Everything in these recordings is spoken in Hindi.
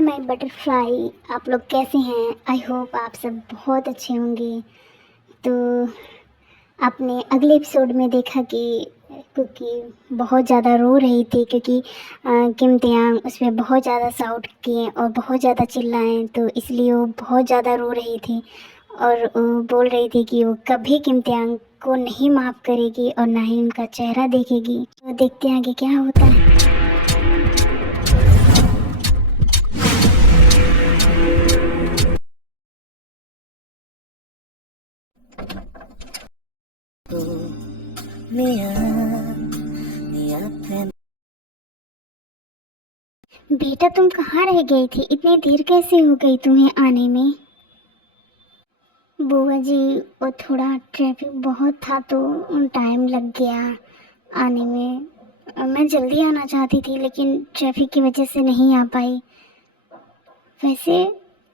हाय माय बटरफ्लाई, आप लोग कैसे हैं? आई होप आप सब बहुत अच्छे होंगे। तो आपने अगले एपिसोड में देखा कि कुकी बहुत ज़्यादा रो रही थी क्योंकि किम तयांग उस पर बहुत ज़्यादा साउट किए और बहुत ज़्यादा चिल्लाएं, तो इसलिए वो बहुत ज़्यादा रो रही थी और वो बोल रही थी कि वो कभी किम तयांग को नहीं माफ़ करेगी और ना ही उनका चेहरा देखेगी। तो देखते हैं आगे क्या होता है। बेटा तुम कहाँ रह गई थी? इतनी देर कैसे हो गई तुम्हें आने में? बुआ जी वो थोड़ा ट्रैफिक बहुत था तो टाइम लग गया आने में। मैं जल्दी आना चाहती थी लेकिन ट्रैफिक की वजह से नहीं आ पाई। वैसे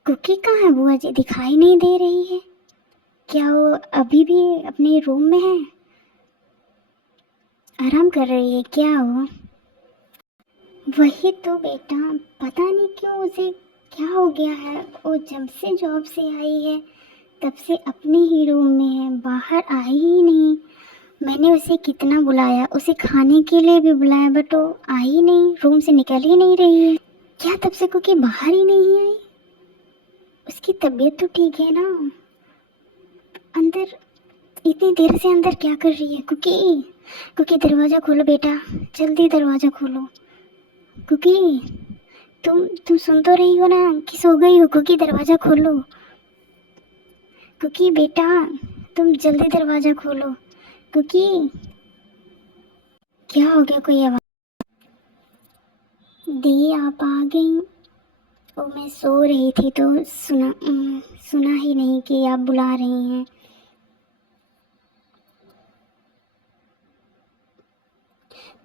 कुकी कहाँ है बुआ जी? दिखाई नहीं दे रही है। क्या वो अभी भी अपने रूम में है? आराम कर रही है क्या वो? वही तो बेटा, पता नहीं क्यों उसे क्या हो गया है। वो जब से जॉब से आई है तब से अपने ही रूम में है, बाहर आई ही नहीं। मैंने उसे कितना बुलाया, उसे खाने के लिए भी बुलाया, बट वो आई ही नहीं, रूम से निकल ही नहीं रही है। क्या तब से कुकी बाहर ही नहीं आई? उसकी तबीयत तो ठीक है ना? अंदर इतनी देर से अंदर क्या कर रही है कुकी? कुकी दरवाज़ा खोलो बेटा, जल्दी दरवाज़ा खोलो। कुकी तुम सुन तो रही हो ना कि सो गई हो? कुकी दरवाज़ा खोलो। कुकी बेटा तुम जल्दी दरवाज़ा खोलो। कुकी क्या हो गया? कोई आवाज़? दी आप आ गई? ओ मैं सो रही थी तो सुना ही नहीं कि आप बुला रही हैं।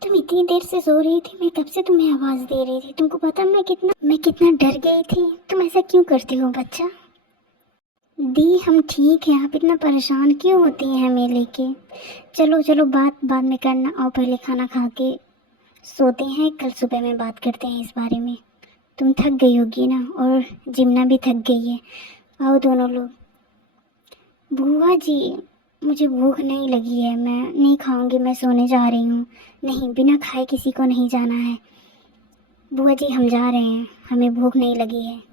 तुम इतनी देर से सो रही थी, मैं कब से तुम्हें आवाज़ दे रही थी। तुमको पता मैं कितना डर गई थी। तुम ऐसा क्यों करती हो बच्चा? दी हम ठीक है, आप इतना परेशान क्यों होती हैं हमें लेके? चलो चलो बात बाद में करना, और पहले खाना खा के सोते हैं, कल सुबह में बात करते हैं इस बारे में। तुम थक गई होगी ना, और जिम्ना भी थक गई है। आओ दोनों लोग। बुआ जी मुझे भूख नहीं लगी है, मैं नहीं खाऊंगी, मैं सोने जा रही हूँ। नहीं, बिना खाए किसी को नहीं जाना है। बुआ जी हम जा रहे हैं, हमें भूख नहीं लगी है।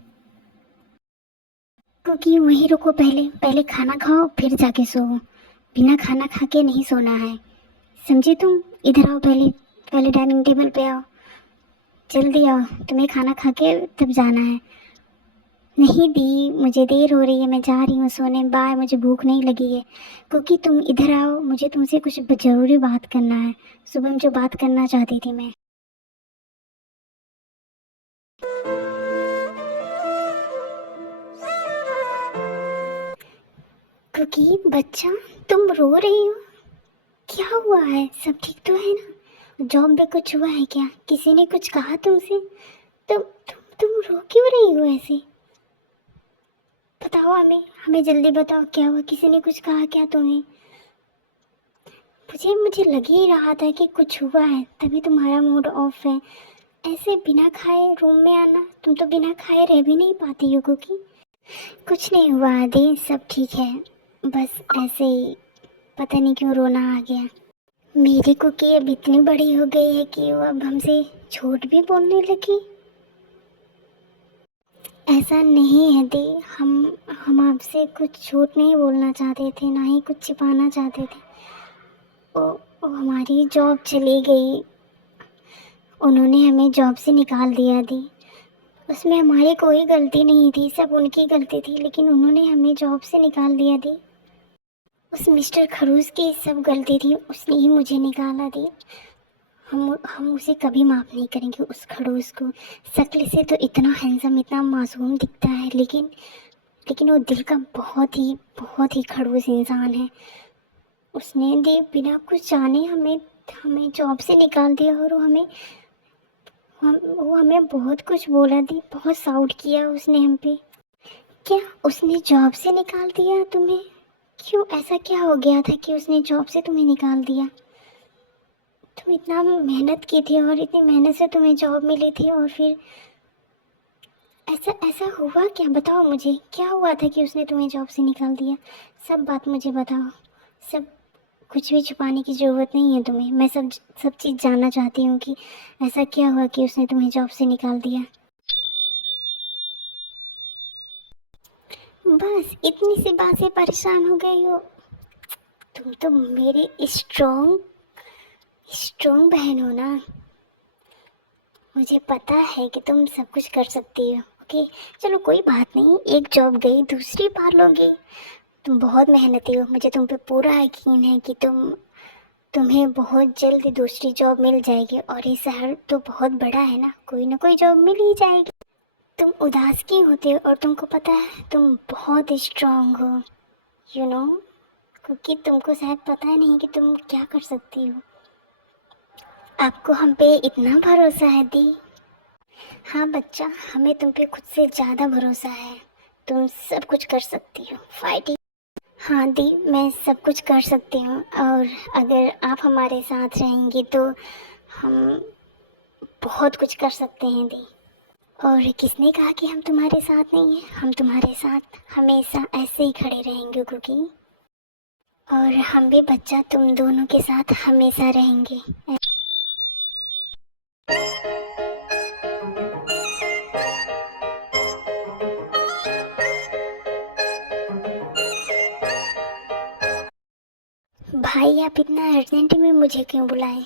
क्योंकि वहीं रुको, पहले पहले खाना खाओ फिर जाके सो। बिना खाना खा के नहीं सोना है, समझे तुम? इधर आओ, पहले पहले डाइनिंग टेबल पे आओ, जल्दी आओ, तुम्हें खाना खा के तब जाना है। नहीं दी, मुझे देर हो रही है, मैं जा रही हूँ सोने, बाय, मुझे भूख नहीं लगी है। क्योंकि तुम इधर आओ, मुझे तुमसे कुछ ज़रूरी बात करना है, सुबह में जो बात करना चाहती थी मैं। क्योंकि बच्चा तुम रो रही हो, क्या हुआ है? सब ठीक तो है ना? जॉब में कुछ हुआ है क्या? किसी ने कुछ कहा तुमसे? तुम रो क्यों रही हो ऐसे? बताओ हमें, हमें जल्दी बताओ, क्या हुआ? किसी ने कुछ कहा क्या तुम्हें? मुझे लग ही रहा था कि कुछ हुआ है, तभी तुम्हारा मूड ऑफ है। ऐसे बिना खाए रूम में आना, तुम तो बिना खाए रह भी नहीं पाती हो क्योंकि। कुछ नहीं हुआ आदि, सब ठीक है, बस ऐसे ही पता नहीं क्यों रोना आ गया। मेरी कुकी अब इतनी बड़ी हो गई है कि वो अब हमसे झूठ भी बोलने लगी। ऐसा नहीं है दी, हम आपसे कुछ झूठ नहीं बोलना चाहते थे, ना ही कुछ छिपाना चाहते थे। वो हमारी जॉब चली गई, उन्होंने हमें जॉब से निकाल दिया दी। उसमें हमारी कोई गलती नहीं थी, सब उनकी गलती थी, लेकिन उन्होंने हमें जॉब से निकाल दिया दी। उस मिस्टर खरूस की सब गलती थी, उसने ही मुझे निकाला दी। हम उसे कभी माफ़ नहीं करेंगे, उस खड़ूस को। शक्ल से तो इतना हैंडसम, इतना मासूम दिखता है, लेकिन वो दिल का बहुत ही खड़ूस इंसान है। उसने दी बिना कुछ जाने हमें हमें जॉब से निकाल दिया, और वो हमें बहुत कुछ बोला दी, बहुत साउट किया उसने हम पे। क्या उसने जॉब से निकाल दिया तुम्हें? क्यों, ऐसा क्या हो गया था कि उसने जॉब से तुम्हें निकाल दिया? तुम इतना मेहनत की थी और इतनी मेहनत से तुम्हें जॉब मिली थी, और फिर ऐसा ऐसा हुआ क्या, बताओ मुझे, क्या हुआ था कि उसने तुम्हें जॉब से निकाल दिया? सब बात मुझे बताओ। सब, कुछ भी छुपाने की ज़रूरत नहीं है तुम्हें। मैं सब सब चीज़ जानना चाहती हूँ कि ऐसा क्या हुआ कि उसने तुम्हें जॉब से निकाल दिया। बस इतनी सी बात से परेशान हो गई हो? तुम तो मेरी स्ट्रॉन्ग स्ट्रॉन्ग बहन हो ना। मुझे पता है कि तुम सब कुछ कर सकती हो। ओके, चलो कोई बात नहीं, एक जॉब गई दूसरी पा लोगी। तुम बहुत मेहनती हो, मुझे तुम पे पूरा यकीन है कि तुम्हें बहुत जल्द दूसरी जॉब मिल जाएगी। और ये शहर तो बहुत बड़ा है ना कोई जॉब मिल ही जाएगी। तुम उदास क्यों होते हो? और तुमको पता है तुम बहुत स्ट्रांग हो, यू नो, क्योंकि तुमको शायद पता नहीं कि तुम क्या कर सकती हो। आपको हम पे इतना भरोसा है दी। हाँ बच्चा, हमें तुम पे खुद से ज़्यादा भरोसा है। तुम सब कुछ कर सकती हो, फाइटिंग। हाँ दी, मैं सब कुछ कर सकती हूँ, और अगर आप हमारे साथ रहेंगी तो हम बहुत कुछ कर सकते हैं दी। और किसने कहा कि हम तुम्हारे साथ नहीं हैं? हम तुम्हारे साथ हमेशा ऐसे ही खड़े रहेंगे कुकी। और हम भी बच्चा तुम दोनों के साथ हमेशा रहेंगे। भाई आप इतना अर्जेंट में मुझे क्यों बुलाए?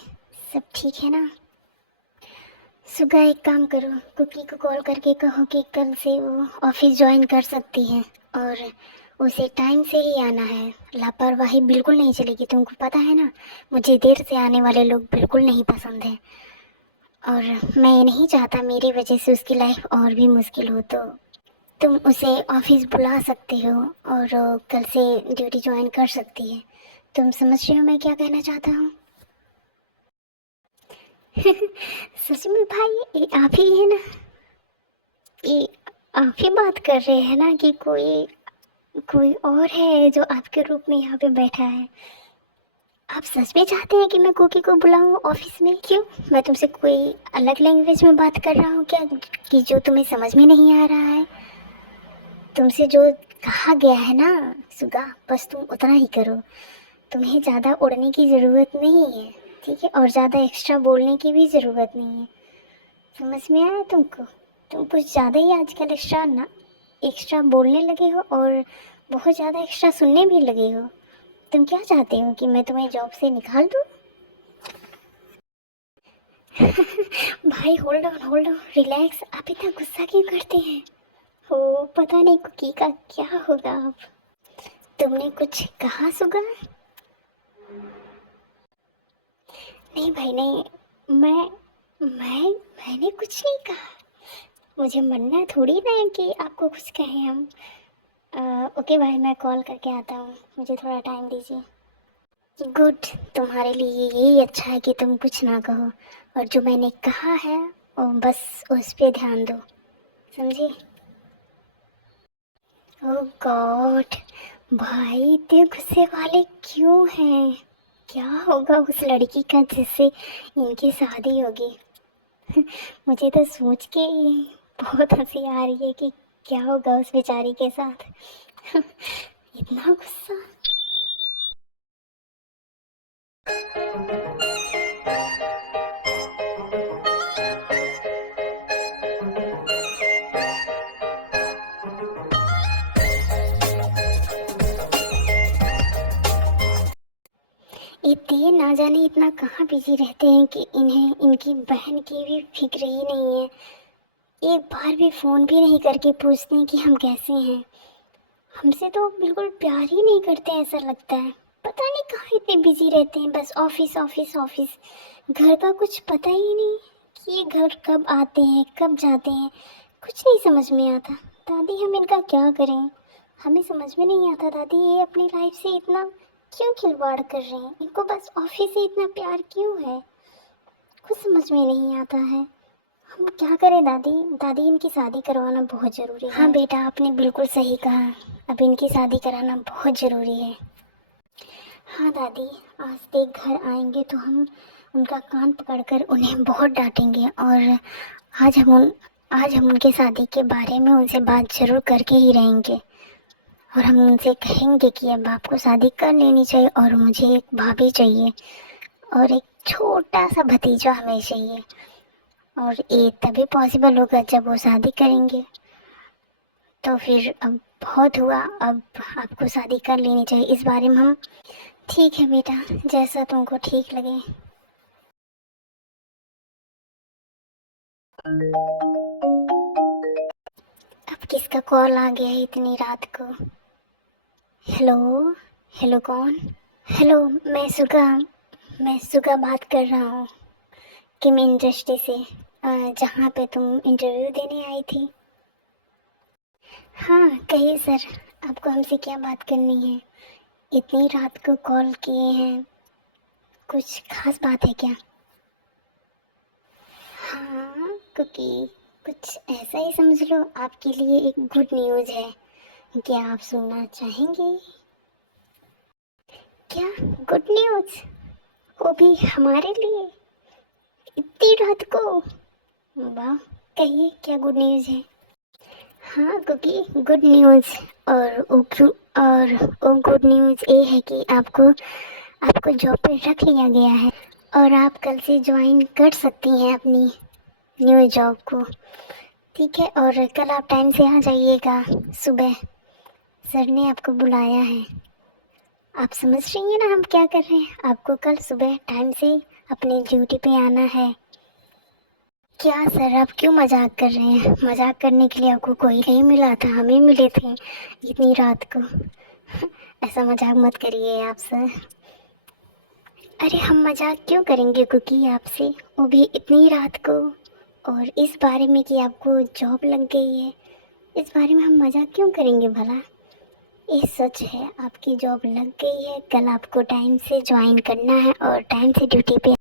सब ठीक है ना? सुबह एक काम करो, कुकी को कॉल करके कहो कि कल से वो ऑफिस ज्वाइन कर सकती है, और उसे टाइम से ही आना है। लापरवाही बिल्कुल नहीं चलेगी, तुमको पता है ना, मुझे देर से आने वाले लोग बिल्कुल नहीं पसंद है। और मैं ये नहीं चाहता मेरी वजह से उसकी लाइफ और भी मुश्किल हो। तो तुम उसे ऑफिस बुला सकते हो और कल से ड्यूटी ज्वाइन कर सकती है। तुम समझ रहे हो मैं क्या कहना चाहता हूँ? सच में भाई, ये आप ही है ना? ये आप ही बात कर रहे हैं ना कि कोई कोई और है जो आपके रूप में यहाँ पे बैठा है? आप सच में चाहते हैं कि मैं कोकी को बुलाऊं ऑफिस में? क्यों, मैं तुमसे कोई अलग लैंग्वेज में बात कर रहा हूँ क्या, कि जो तुम्हें समझ में नहीं आ रहा है? तुमसे जो कहा गया है ना सुगा, बस तुम उतना ही करो। तुम्हें ज़्यादा उड़ने की ज़रूरत नहीं है, ठीक है? और ज़्यादा एक्स्ट्रा बोलने की भी ज़रूरत नहीं है। समझ में आया तुमको? तुम कुछ ज़्यादा ही आजकल एक्स्ट्रा बोलने लगे हो, और बहुत ज़्यादा एक्स्ट्रा सुनने भी लगे हो। तुम क्या चाहते हो कि मैं तुम्हें जॉब से निकाल दूँ? भाई होल्ड ऑन रिलैक्स, आप इतना गुस्सा क्यों करते हैं? हो पता नहीं कुकी का क्या होगा अब। तुमने कुछ कहा सुगा? नहीं भाई नहीं, मैंने कुछ नहीं कहा। मुझे मन्ना थोड़ी ना है कि आपको कुछ कहें हम। ओके भाई, मैं कॉल करके आता हूँ, मुझे थोड़ा टाइम दीजिए। गुड, तुम्हारे लिए यही अच्छा है कि तुम कुछ ना कहो, और जो मैंने कहा है वो बस उस पे ध्यान दो, समझे? ओह गॉड, भाई इतने गुस्से वाले क्यों हैं? क्या होगा उस लड़की का जिससे इनकी शादी होगी? मुझे तो सोच के ही बहुत हंसी आ रही है कि क्या होगा उस बेचारी के साथ। इतना गुस्सा। ये ना जाने इतना कहाँ बिजी रहते हैं कि इन्हें इनकी बहन की भी फिक्र ही नहीं है। एक बार भी फ़ोन भी नहीं करके पूछते हैं कि हम कैसे हैं। हमसे तो बिल्कुल प्यार ही नहीं करते, ऐसा लगता है। पता नहीं कहाँ इतने बिजी रहते हैं, बस ऑफिस ऑफिस ऑफिस। घर का कुछ पता ही नहीं कि ये घर कब आते हैं कब जाते हैं, कुछ नहीं समझ में आता। दादी हम इनका क्या करें? हमें समझ में नहीं आता दादी, ये अपनी लाइफ से इतना क्यों खिलवाड़ कर रहे हैं? इनको बस ऑफिस से इतना प्यार क्यों है? कुछ समझ में नहीं आता है। हम क्या करें दादी? दादी इनकी शादी करवाना बहुत ज़रूरी है। हाँ बेटा, आपने बिल्कुल सही कहा, अब इनकी शादी कराना बहुत ज़रूरी है। हाँ दादी, आज देख घर आएंगे तो हम उनका कान पकड़कर उन्हें बहुत डांटेंगे, और आज हम आज हम उनके शादी के बारे में उनसे बात ज़रूर करके ही रहेंगे और हम उनसे कहेंगे कि अब आपको शादी कर लेनी चाहिए और मुझे एक भाभी चाहिए और एक छोटा सा भतीजा हमें चाहिए। और ये तभी पॉसिबल होगा जब वो शादी करेंगे। तो फिर अब बहुत हुआ, अब आपको शादी कर लेनी चाहिए, इस बारे में हम। ठीक है बेटा, जैसा तुमको ठीक लगे। अब किसका कॉल आ गया है इतनी रात को? हेलो, हेलो कौन? हेलो, मैं सुगा बात कर रहा हूँ किम इंडस्ट्री से, जहाँ पे तुम इंटरव्यू देने आई थी। हाँ कहिए सर, आपको हमसे क्या बात करनी है? इतनी रात को कॉल किए हैं, कुछ खास बात है क्या? हाँ, क्योंकि कुछ ऐसा ही समझ लो, आपके लिए एक गुड न्यूज़ है। क्या आप सुनना चाहेंगे? क्या गुड न्यूज़? वो भी हमारे लिए इतनी रात को? वाह, कहिए क्या गुड न्यूज़ है? हाँ, क्योंकि गुड न्यूज़ और वो गुड न्यूज़ ये है कि आपको आपको जॉब पे रख लिया गया है और आप कल से ज्वाइन कर सकती हैं अपनी न्यू जॉब को। ठीक है, और कल आप टाइम से आ जाइएगा सुबह, सर ने आपको बुलाया है। आप समझ रही हैं ना हम क्या कर रहे हैं? आपको कल सुबह टाइम से अपनी ड्यूटी पे आना है। क्या सर, आप क्यों मजाक कर रहे हैं? मजाक करने के लिए आपको कोई नहीं मिला था, हमें मिले थे इतनी रात को। ऐसा मजाक मत करिए आप सर। अरे हम मजाक क्यों करेंगे कुकी आपसे, वो भी इतनी रात को। और इस बारे में कि आपको जॉब लग गई है, इस बारे में हम मजाक क्यों करेंगे भला? ये सच है, आपकी जॉब लग गई है, कल आपको टाइम से ज्वाइन करना है और टाइम से ड्यूटी पे